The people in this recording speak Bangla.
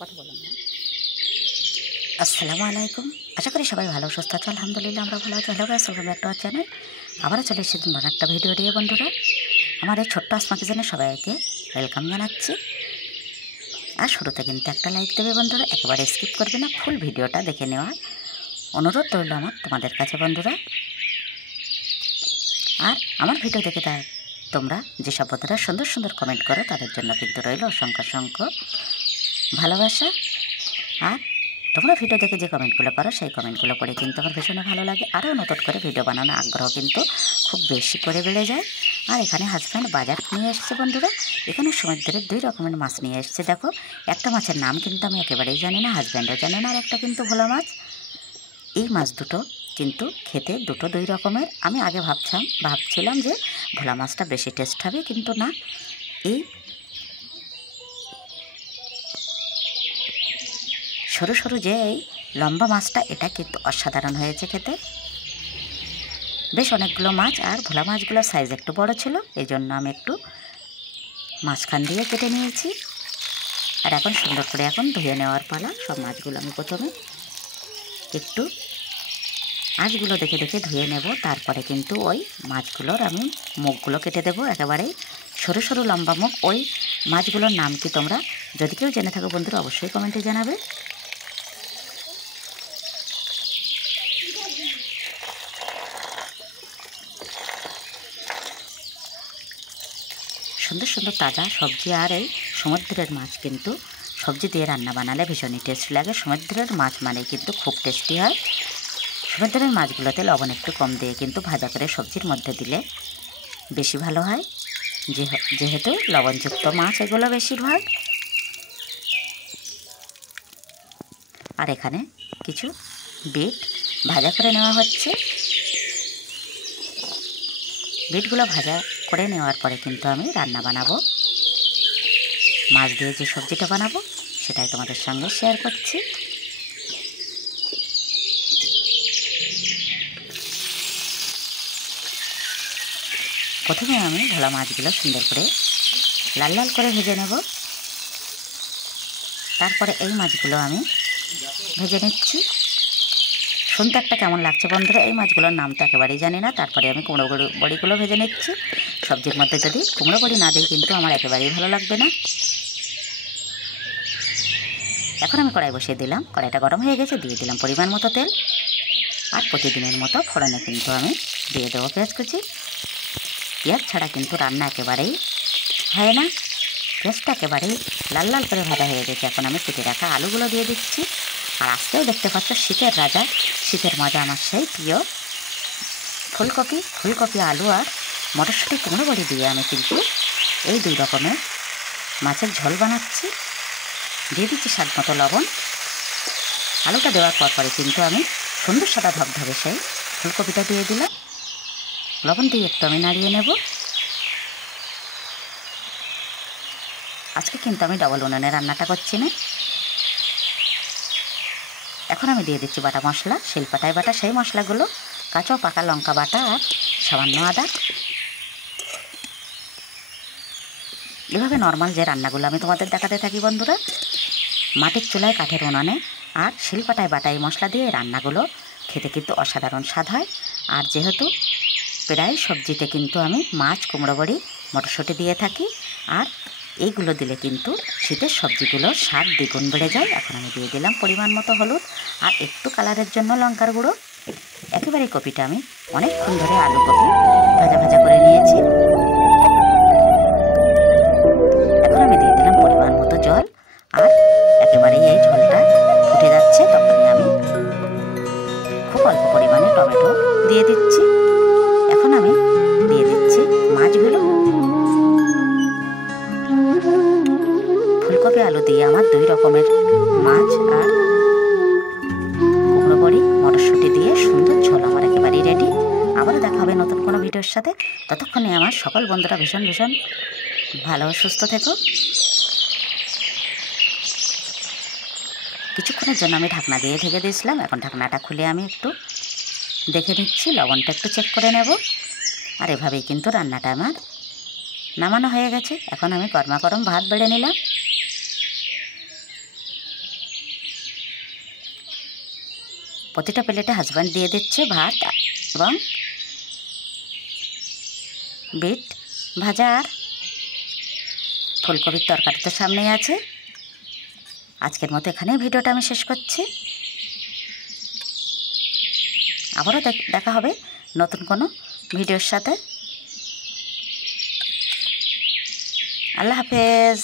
কথা বললাম না। আসসালামু আলাইকুম, আশা করি সবাই ভালো সুস্থ আছে। আলহামদুলিল্লাহ আমরা ভালো আছি। Hello guys, welcome back to our channel. আবারও চলে এসেছি নতুন একটা ভিডিও দিয়ে বন্ধুরা। আমার এই ছোট্ট আসমা কিচেনে সবাইকে ওয়েলকাম জানাচ্ছি। আর শুরুতে কিন্তু একটা লাইক দেবে বন্ধুরা, একেবারে স্কিপ করবে না, ফুল ভিডিওটা দেখে নেওয়ার অনুরোধ রইল আমার তোমাদের কাছে বন্ধুরা। আর আমার ভিডিও দেখে তোমরা যেসব বন্ধুরা সুন্দর সুন্দর কমেন্ট করো তাদের জন্য কিন্তু রইল অসংখ্য অসংখ্য ভালোবাসা। আর তোমরা ভিডিও দেখে যে কমেন্টগুলো করো সেই কমেন্টগুলো পড়ে কিন্তু আমার ভীষণ ভালো লাগে। আরও নতুন করে ভিডিও বানানোর আগ্রহ কিন্তু খুব বেশি করে বেড়ে যায়। আর এখানে হাজব্যান্ড বাজার নিয়ে এসছে বন্ধুরা। এখানে সমুদ্রের 2 রকমের মাছ নিয়ে এসছে। দেখো, একটা মাছের নাম কিন্তু আমি একেবারেই জানি না, হাজব্যান্ডও জানে না, আর একটা কিন্তু ভোলা মাছ। এই মাছ দুটো কিন্তু খেতে 2 রকমের। আমি আগে ভাবছিলাম যে ভোলা মাছটা বেশি টেস্ট হবে, কিন্তু না, এই সরু সরু যে এই লম্বা মাছটা, এটা কিন্তু অসাধারণ হয়েছে খেতে। বেশ অনেকগুলো মাছ, আর ভোলা মাছগুলো সাইজ একটু বড় ছিল, এই জন্য আমি একটু মাঝখান দিয়ে কেটে নিয়েছি। আর এখন সুন্দর করে ধুয়ে নেওয়ার পালা। সব মাছগুলো আমি প্রথমে একটু আঁশগুলো দেখে দেখে ধুয়ে নেব, তারপরে কিন্তু ওই মাছগুলোর আমি মুখগুলো কেটে দেবো, একেবারেই সরু সরু লম্বা মুখ। ওই মাছগুলোর নাম কি তোমরা যদি কেউ জেনে থাকো বন্ধুরা অবশ্যই কমেন্টে জানাবে। সুন্দর সুন্দর তাজা সবজি, আর এই সমুদ্রের মাছ কিন্তু সবজি দিয়ে রান্না বানালে ভীষণই টেস্টি লাগে। সমুদ্রের মাছ মানে কিন্তু খুব টেস্টি হয়। সমুদ্রের মাছগুলোতে লবণ একটু কম দিয়ে কিন্তু ভাজা করে সবজির মধ্যে দিলে বেশি ভালো হয়, যেহেতু লবণযুক্ত মাছ এগুলো বেশিরভাগ। আর এখানে কিছু বিট ভাজা করে নেওয়া হচ্ছে। বিটগুলো ভাজা করে নেওয়ার পরে কিন্তু আমি রান্না বানাবো, মাছ দিয়ে যে সবজিটা বানাবো সেটাই তোমাদের সঙ্গে শেয়ার করছি। প্রথমে আমি ভোলা মাছগুলো সুন্দর করে লাল লাল করে ভেজে নেব। তারপরে এই মাছগুলো আমি ভেজে নিচ্ছি। শুনতে একটা কেমন লাগছে বন্ধুরা, এই মাছগুলোর নাম তো একেবারেই জানি না। তারপরে আমি কুমড়ো বড়িগুলো ভেজে নিচ্ছি। সবজির মধ্যে যদি কুমড়ো বড়ি না দিই কিন্তু আমার একেবারেই ভালো লাগবে না। এখন আমি কড়াই বসিয়ে দিলাম, কড়াইটা গরম হয়ে গেছে, দিয়ে দিলাম পরিমাণ মতো তেল। আর প্রতিদিনের মতো ফোড়নে কিন্তু আমি দিয়ে দেবো পেঁয়াজ কুচি। পেঁয়াজ ছাড়া কিন্তু রান্না একেবারেই হয় না। পেঁয়াজটা একেবারেই লাল লাল করে ভাজা হয়ে গেছে। এখন আমি কেটে রাখা আলুগুলো দিয়ে দিচ্ছি। আর আজকেও দেখতে পাচ্ছ শীতের রাজা, শীতের মজা আমার সেই প্রিয় ফুলকপি আলু আর মটরশুঁটি কুমড়ো বড়ি দিয়ে আমি কিন্তু এই 2 রকমের মাছের ঝোল বানাচ্ছি। দিয়ে দিচ্ছি স্বাদ মতো লবণ। আলুটা দেওয়ার পরে কিন্তু আমি সুন্দর সাদা ধবধবে সেই ফুলকপিটা দিয়ে দিলাম। লবণ দিয়ে একটু আমি নাড়িয়ে নেব। আজকে কিন্তু আমি ডবল উনুনে রান্নাটা করছি না। এখন আমি দিয়ে দিচ্ছি বাটা মশলা, শিলপাটায় বাটা সেই মশলাগুলো, কাঁচা পাকা লঙ্কা বাটা আর সামান্য আদা। এভাবে নর্মাল যে রান্নাগুলো আমি তোমাদের দেখাতে থাকি বন্ধুরা, মাটির চুলায় কাঠের উনানে আর শিলপাটায় বাটা এই মশলা দিয়ে রান্নাগুলো খেতে কিন্তু অসাধারণ স্বাদ হয়। আর যেহেতু প্রায় সবজিতে কিন্তু আমি মাছ, কুমড়ো বড়ি, মটরশুঁটি দিয়ে থাকি, আর এইগুলো দিলে কিন্তু শীতের সবজিগুলোর স্বাদ দ্বিগুণ বেড়ে যায়। এখন আমি দিয়ে দিলাম পরিমাণ মতো হলুদ আর একটু কালারের জন্য লঙ্কার গুঁড়ো। একেবারে কপিটা আমি অনেকক্ষণ ধরে আলু কপি ভাজা ভাজা করে নিয়েছি। এখন আমি দিয়ে দিলাম পরিমাণ মতো জল। আর একেবারেই এই ঝোলটা ফুটে যাচ্ছে, তখনই আমি খুব অল্প পরিমাণে টমেটো দিয়ে দিচ্ছি। এখন আমি দিয়ে দিচ্ছি মাছগুলো। ফুলকপি আলু দিয়ে আমার 2 রকমের মাছ আর কুমড়ো বড়ি মটরশুঁটি দিয়ে সুন্দর ঝোল আমার একেবারেই রেডি। আবারও দেখা হবে নতুন কোনো ভিডিওর সাথে। ততক্ষণে আমার সকল বন্ধুরা ভীষণ ভীষণ ভালো সুস্থ থেকো। কিছুক্ষণের জন্য আমি ঢাকনা দিয়ে ঢেকে দিয়েছিলাম। এখন ঢাকনাটা খুলে আমি একটু দেখে নিচ্ছি, লবণটা একটু চেক করে নেব। আর এভাবেই কিন্তু রান্নাটা আমার নামানো হয়ে গেছে। এখন আমি গরমা গরম ভাত বেড়ে নিলাম। প্রতিটা প্লেটে হাজব্যান্ড দিয়ে দিচ্ছে ভাত এবং বিট ভাজা আর ফুলকপির তরকারি তো সামনেই আছে। আজকের মতো এখানেই ভিডিওটা আমি শেষ করছি। আবারও দেখা হবে নতুন কোনো ভিডিওর সাথে। আল্লাহ হাফেজ।